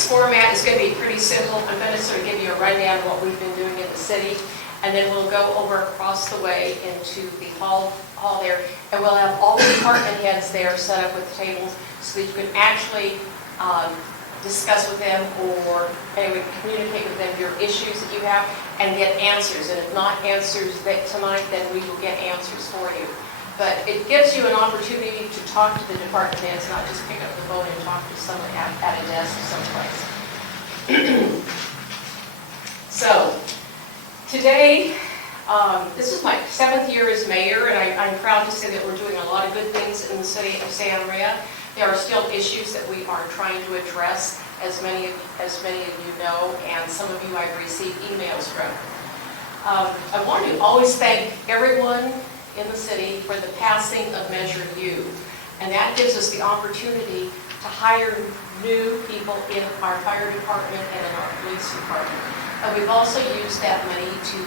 tonight's format is going to be pretty simple. I'm going to sort of give you a rundown of what we've been doing in the city, and then we'll go over across the way into the hall there, and we'll have all the department heads there set up with tables so that you can actually discuss with them or anyway, communicate with them your issues that you have and get answers. And if not answers tonight, then we will get answers for you. But it gives you an opportunity to talk to the department heads, not just pick up the phone and talk to someone at a desk someplace. So, today, this is my 7th year as mayor, and I'm proud to say that we're doing a lot of good things in the city of Santa Maria. There are still issues that we are trying to address, as many of you know, and some of you I've received emails from. I want to always thank everyone in the city for the passing of Measure U, and that gives us the opportunity to hire new people in our fire department and in our police department. And we've also used that money to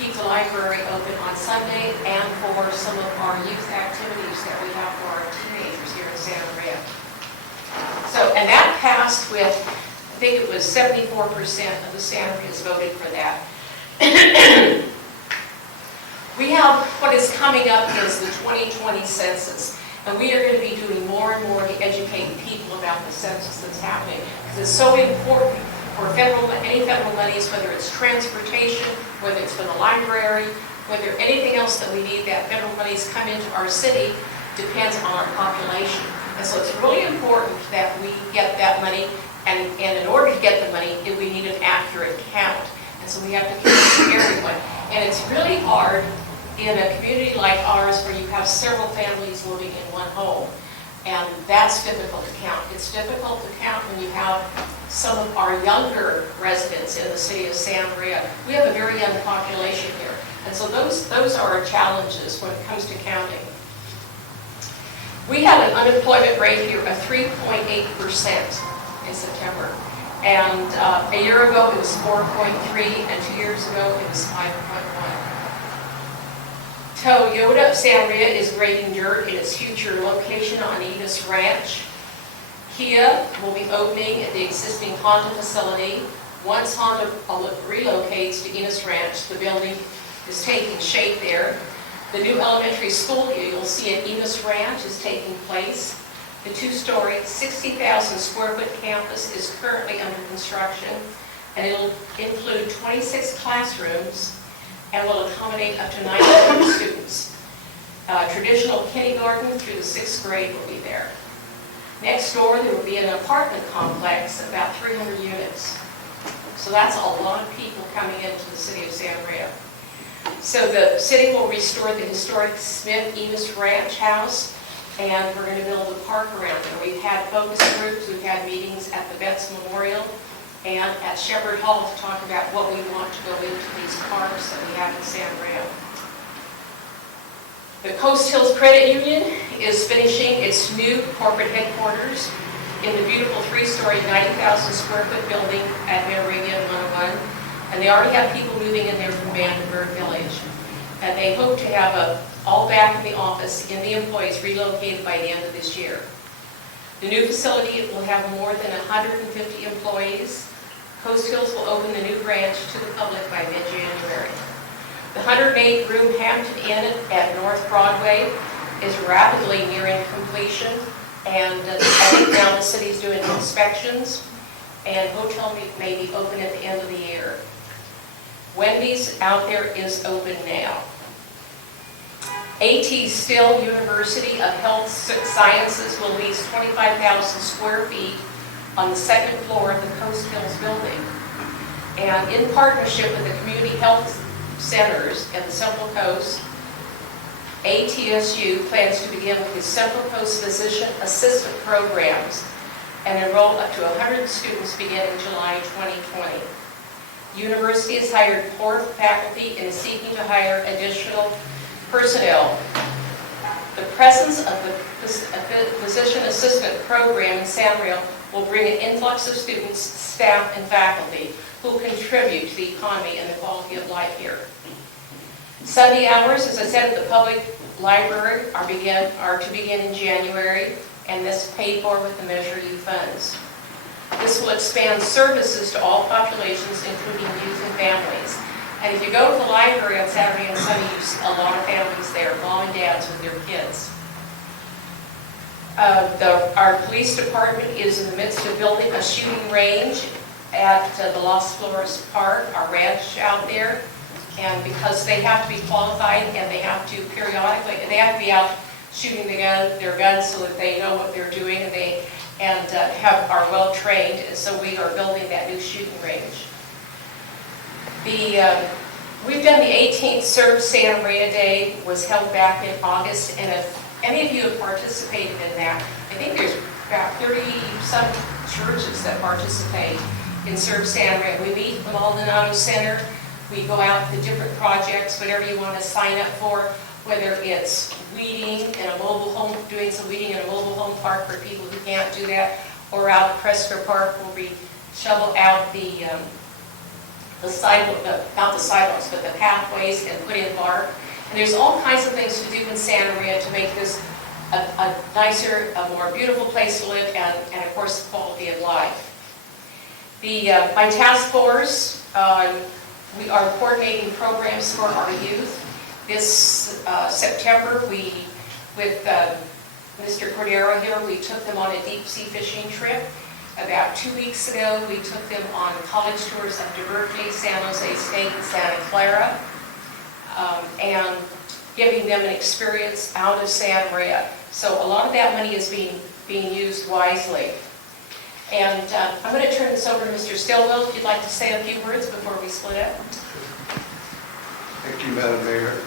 keep the library open on Sunday and for some of our youth activities that we have for our teenagers here in Santa Maria. So, and that passed with, I think it was 74% of the Santa Marians voted for that. We have, what is coming up is the 2020 census, and we are going to be doing more and more to educate people about the census that's happening, because it's so important for any federal monies, whether it's transportation, whether it's for the library, whether anything else that we need, that federal monies come into our city, depends on our population. And so it's really important that we get that money, and in order to get the money, we need an accurate count. And so we have to count everyone. And it's really hard in a community like ours where you have several families living in one home. And that's difficult to count. It's difficult to count when you have some of our younger residents in the city of Santa Maria. We have a very young population here. And so those are our challenges when it comes to counting. We have an unemployment rate here of 3.8% in September. And a year ago it was 4.3, and 2 years ago it was 5.1. Toyota of Santa Maria is grading dirt in its future location on Enos Ranch. Kia will be opening at the existing Honda facility. Once Honda relocates to Enos Ranch, the building is taking shape there. The new elementary school you'll see at Enos Ranch is taking place. The 2-story, 60,000 square foot campus is currently under construction, and it'll include 26 classrooms and will accommodate up to 900 students. Traditional kindergarten through the 6th grade will be there. Next door, there will be an apartment complex, about 300 units. So that's a lot of people coming into the city of Santa Maria. So the city will restore the historic Smith Enos Ranch House, and we're going to build a park around there. We've had focus groups, we've had meetings at the Betts Memorial and at Shepherd Hall to talk about what we want to go into these parks that we have in Santa Maria. The Coast Hills Credit Union is finishing its new corporate headquarters in the beautiful 3-story, 90,000 square foot building at Moravian 101. And they already have people moving in there from Vandenberg Village. And they hope to have all back in the office and the employees relocated by the end of this year. The new facility will have more than 150 employees. Coast Hills will open the new branch to the public by mid-January. The 108-room Hampton Inn at North Broadway is rapidly nearing completion, and I think now the city's doing inspections, and hotel may be open at the end of the year. Wendy's out there is open now. A.T. Still University of Health Sciences will lease 25,000 square feet on the 2nd floor of the Coast Hills building. And in partnership with the community health centers and the Central Coast, ATSU plans to begin with the Central Coast Physician Assistant programs and enroll up to 100 students beginning July 2020. The university has hired 4 faculty and is seeking to hire additional personnel. The presence of the Physician Assistant program in Santa Maria will bring an influx of students, staff, and faculty who will contribute to the economy and the quality of life here. Sunday hours, as I said, at the public library are to begin in January, and this is paid for with the Measure U funds. This will expand services to all populations, including youth and families. And if you go to the library on Saturday and Sunday, you see a lot of families there, mom and dads with their kids. Our police department is in the midst of building a shooting range at the Las Flores Park, our ranch out there. And because they have to be qualified and they have to periodically, they have to be out shooting their guns so that they know what they're doing and are well trained. And so we are building that new shooting range. We've done the 18th Serve Santa Maria Day, was held back in August, and if any of you have participated in that, I think there's about 30-some churches that participate in Serve Santa Maria. We meet in the Maldonado Center, we go out to different projects, whatever you want to sign up for, whether it's weeding in a mobile home, doing some weeding in a mobile home park for people who can't do that, or out at Prescott Park where we shovel out not the sidewalks, but the pathways and put in bark. And there's all kinds of things to do in Santa Maria to make this a nicer, a more beautiful place to live, and of course, quality of life. My task force, we are coordinating programs for our youth. This September, with Mr. Cordero here, we took them on a deep sea fishing trip. About 2 weeks ago, we took them on college tours up to Berkeley, San Jose State, and Santa Clara, and giving them an experience out of Santa Maria. So a lot of that money is being used wisely. And I'm going to turn this over to Mr. Stillwell, if you'd like to say a few words before we split up. Thank you, Madam Mayor.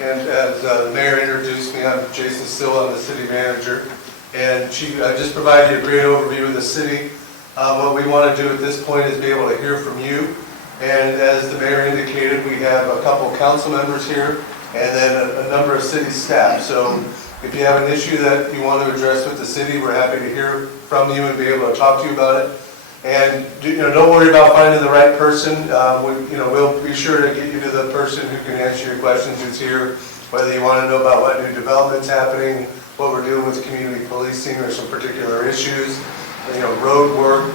And as the Mayor introduced me, I'm Jason Stillwell, I'm the City Manager. And she just provided you a great overview of the city. What we want to do at this point is be able to hear from you. And as the Mayor indicated, we have a couple council members here and then a number of city staff. So if you have an issue that you want to address with the city, we're happy to hear from you and be able to talk to you about it. And don't worry about finding the right person. We'll be sure to get you to the person who can answer your questions who's here, whether you want to know about what new development's happening, what we're doing with community policing or some particular issues, road work,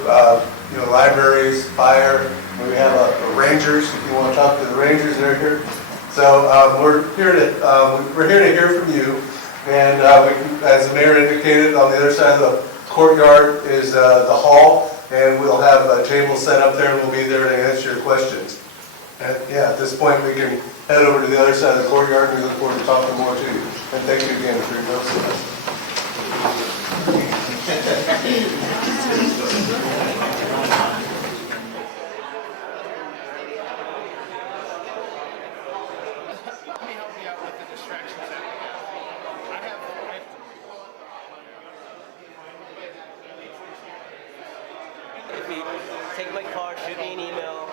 libraries, fire. We have rangers. If you want to talk to the rangers, they're here. So we're here to hear from you. And as the Mayor indicated, on the other side of the courtyard is the hall, and we'll have a table set up there, and we'll be there to answer your questions. And at this point, we can head over to the other side of the courtyard, and we look forward to talking more to you. And thank you again for your notes. Take my card, shoot me an email.